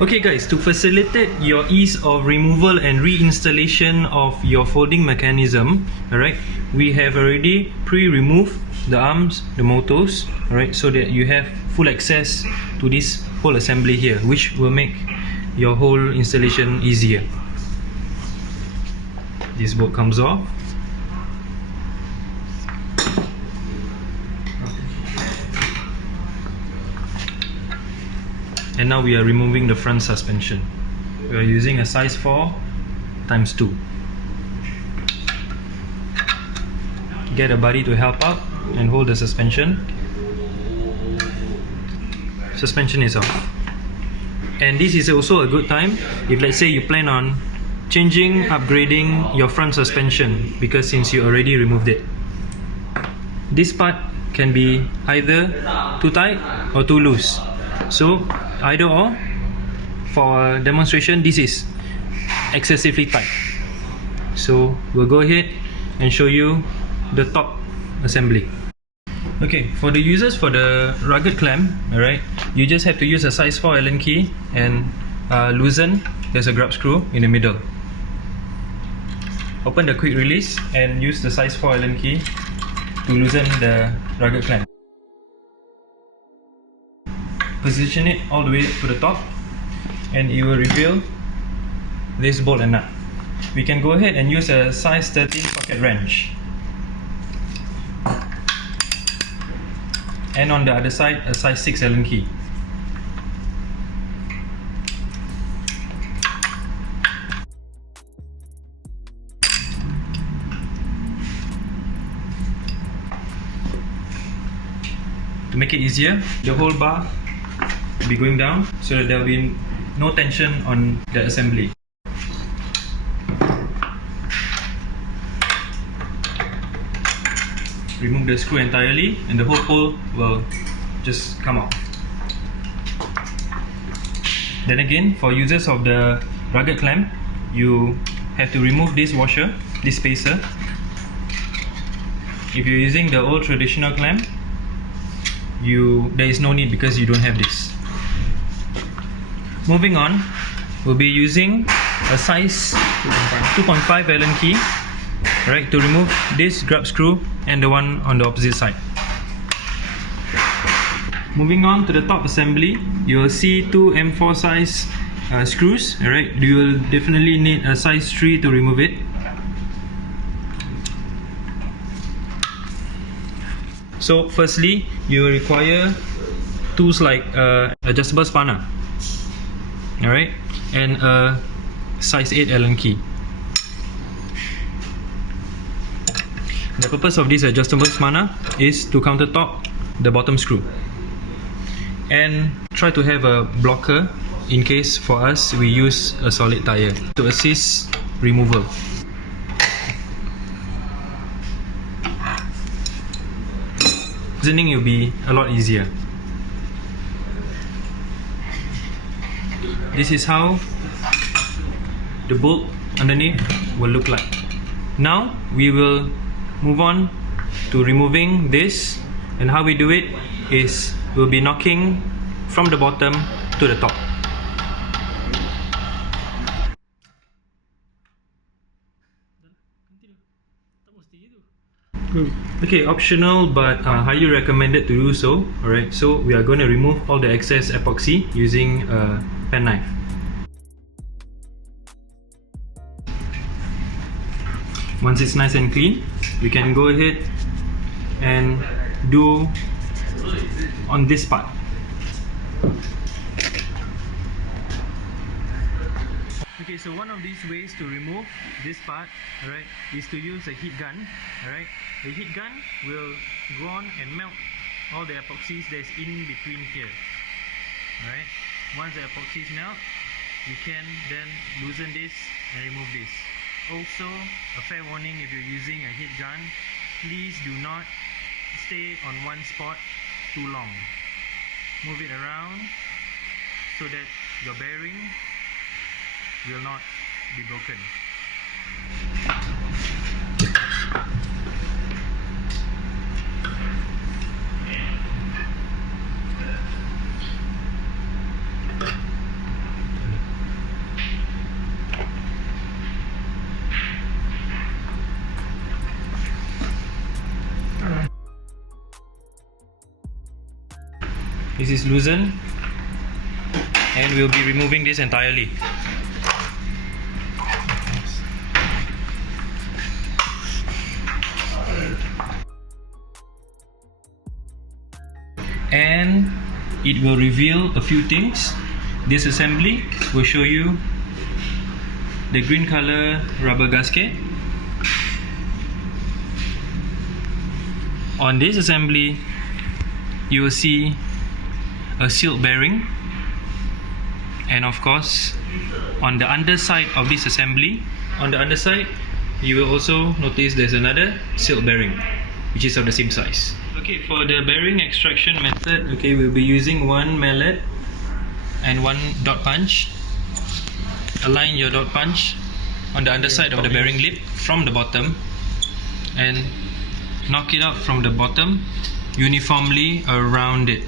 Okay guys, to facilitate your ease of removal and reinstallation of your folding mechanism, alright, we have already pre-removed the arms, the motors, alright, so that you have full access to this whole assembly here, which will make your whole installation easier. This bolt comes off. And now we are removing the front suspension. We are using a size 4 times 2. Get a buddy to help out and hold the suspension. Suspension is off. And this is also a good time if, let's say, you plan on changing, upgrading your front suspension, because since you already removed it. This part can be either too tight or too loose. So either or, for demonstration, this is excessively tight. So we'll go ahead and show you the top assembly. Okay, for the users for the rugged clamp, alright, you just have to use a size 4 Allen key and loosen. There's a grub screw in the middle. Open the quick release and use the size 4 Allen key to loosen the rugged clamp. Position it all the way to the top and it will reveal this bolt and nut. We can go ahead and use a size 13 socket wrench. And on the other side, a size 6 Allen key. To make it easier, the whole bar will be going down so that there will be no tension on the assembly. Remove the screw entirely and the whole pole will just come out. Then again, for users of the rugged clamp, you have to remove this washer, this spacer. If you're using the old traditional clamp, there is no need because you don't have this. Moving on, we'll be using a size 2.5 Allen key, right, to remove this grub screw and the one on the opposite side. Moving on to the top assembly, you will see two M4 size screws. Alright, you will definitely need a size 3 to remove it. So firstly, you will require tools like adjustable spanner, alright, and a size 8 Allen key. The purpose of this adjustable spanner is to countertop the bottom screw and try to have a blocker in case for us we use a solid tire to assist removal. Loosening will be a lot easier. This is how the bolt underneath will look like. Now we will move on to removing this, and how we do it is we'll be knocking from the bottom to the top. Okay, optional but highly recommended to do so. Alright, so we are going to remove all the excess epoxy using a pen knife. Once it's nice and clean, we can go ahead and do on this part. Okay, so one of these ways to remove this part, alright, is to use a heat gun. Alright, the heat gun will go on and melt all the epoxies that's in between here. Alright, once the epoxies melt, you can then loosen this and remove this. Also, a fair warning, if you're using a heat gun, please do not stay on one spot too long. Move it around so that your bearing will not be broken. This is loosened, and we'll be removing this entirely. And it will reveal a few things. This assembly will show you the green color rubber gasket. On this assembly, you will see a sealed bearing, and of course on the underside of this assembly, on the underside you will also notice there's another sealed bearing which is of the same size. Okay, for the bearing extraction method, okay, we'll be using one mallet and one dot punch. Align your dot punch on the underside of the bearing lip from the bottom and knock it out from the bottom uniformly around it.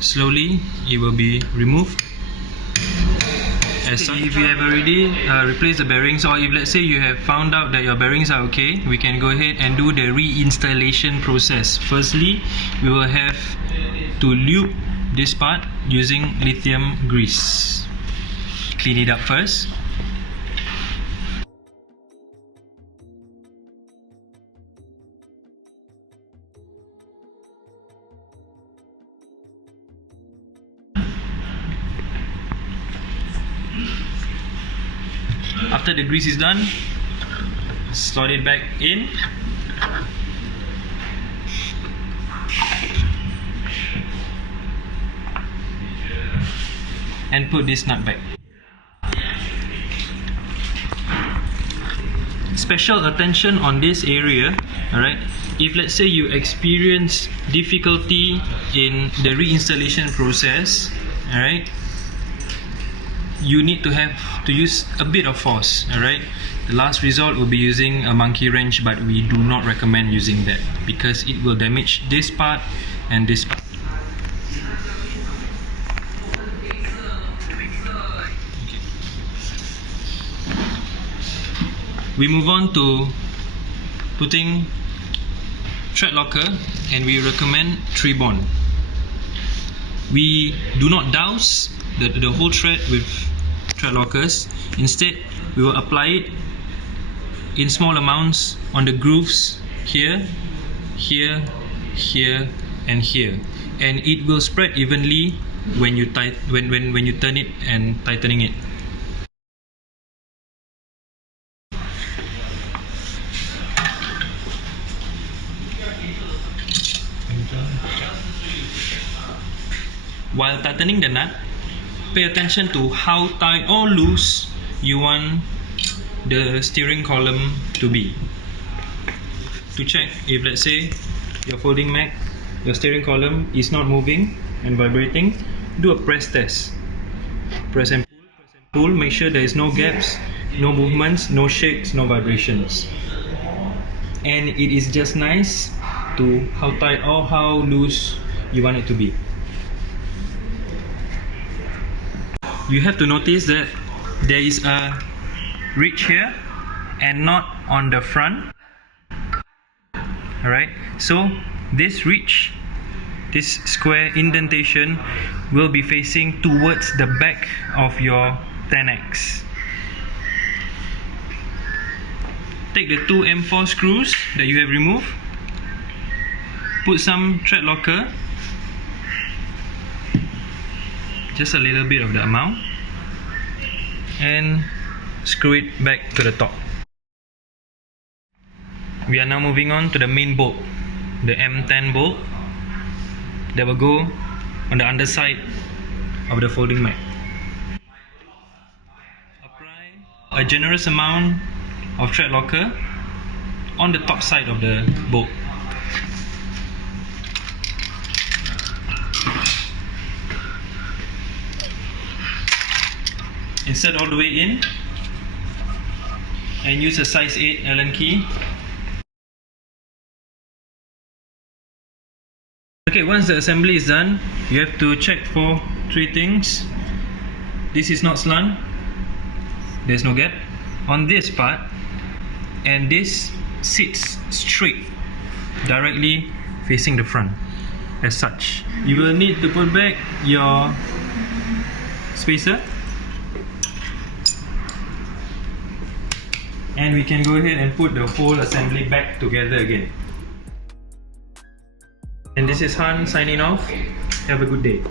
Slowly it will be removed. As if you have already replaced the bearings, or if let's say you have found out that your bearings are okay, we can go ahead and do the reinstallation process. Firstly, we will have to lube this part using lithium grease. Clean it up first. After the grease is done, slot it back in. And put this nut back. Special attention on this area, alright? If let's say you experience difficulty in the reinstallation process, alright, you need to have to use a bit of force, alright? The last resort will be using a monkey wrench, but we do not recommend using that because it will damage this part and this part. We move on to putting thread locker, and we recommend 3-bond. We do not douse the whole thread with thread lockers. Instead, we will apply it in small amounts on the grooves here, here, here, and here, and it will spread evenly when you when you turn it and tightening it. While tightening the nut, pay attention to how tight or loose you want the steering column to be. To check if let's say your folding mag, your steering column is not moving and vibrating, do a press test. Press and pull, make sure there is no gaps, no movements, no shakes, no vibrations. And it is just nice to how tight or how loose you want it to be. You have to notice that there is a ridge here and not on the front. Alright, so this ridge, this square indentation will be facing towards the back of your 10X. Take the two M4 screws that you have removed, put some thread locker, just a little bit of the amount, and screw it back to the top. We are now moving on to the main bolt, the M10 bolt that will go on the underside of the folding mag. Apply a generous amount of thread locker on the top side of the bolt. Insert all the way in and use a size 8 Allen key. Okay, once the assembly is done, you have to check for 3 things. This is not slant, there's no gap on this part, and this sits straight, directly facing the front. as such. You will need to put back your spacer, and we can go ahead and put the whole assembly back together again. And this is Han signing off. Have a good day.